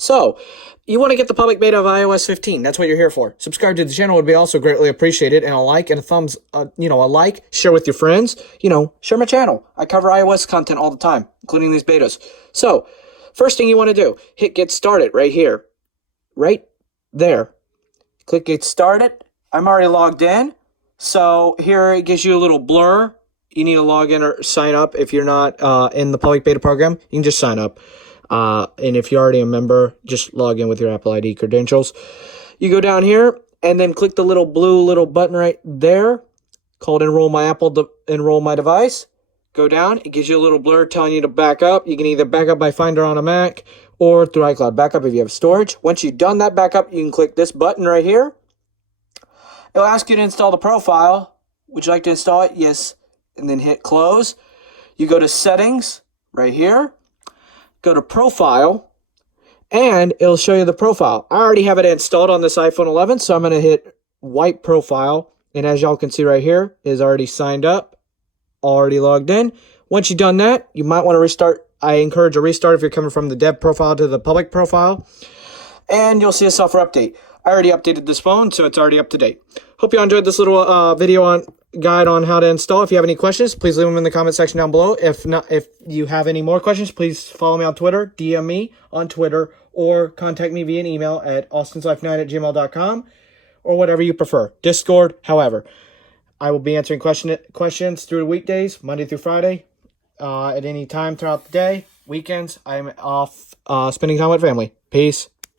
So, you want to get the public beta of iOS 15. That's what you're here for. Subscribe to the channel would be also greatly appreciated, and a like and a thumbs, a like, share with your friends, share my channel. I cover iOS content all the time, including these betas. So, first thing you want to do, hit get started right here. Right there. Click get started. I'm already logged in. So, here it gives you a little blur. You need to log in or sign up. If you're not in the public beta program, you can just sign up. And if you're already a member, just log in with your Apple ID credentials. You go down here and then click the blue button right there called Enroll My Device. Go down. It gives you a little blur telling you to back up. You can either back up by Finder on a Mac or through iCloud Backup if you have storage. Once you've done that backup, you can click this button right here. It'll ask you to install the profile. Would you like to install it? Yes. And then hit close. You go to settings right here. Go to profile, and it'll show you the profile. I already have it installed on this iPhone 11, so I'm going to hit wipe profile. And as y'all can see right here, it is already signed up, already logged in. Once you've done that, you might want to restart. I encourage a restart if you're coming from the dev profile to the public profile. And you'll see a software update. I already updated this phone, so it's already up to date. Hope you enjoyed this little video on guide on how to install. If you have any questions, please leave them in the comment section down below. If you have any more questions, please follow me on Twitter, DM me on Twitter, or contact me via an email at austinslife9@gmail.com, or whatever you prefer. Discord, however. I will be answering questions through the weekdays, Monday through Friday, at any time throughout the day. Weekends, I'm off spending time with family. Peace.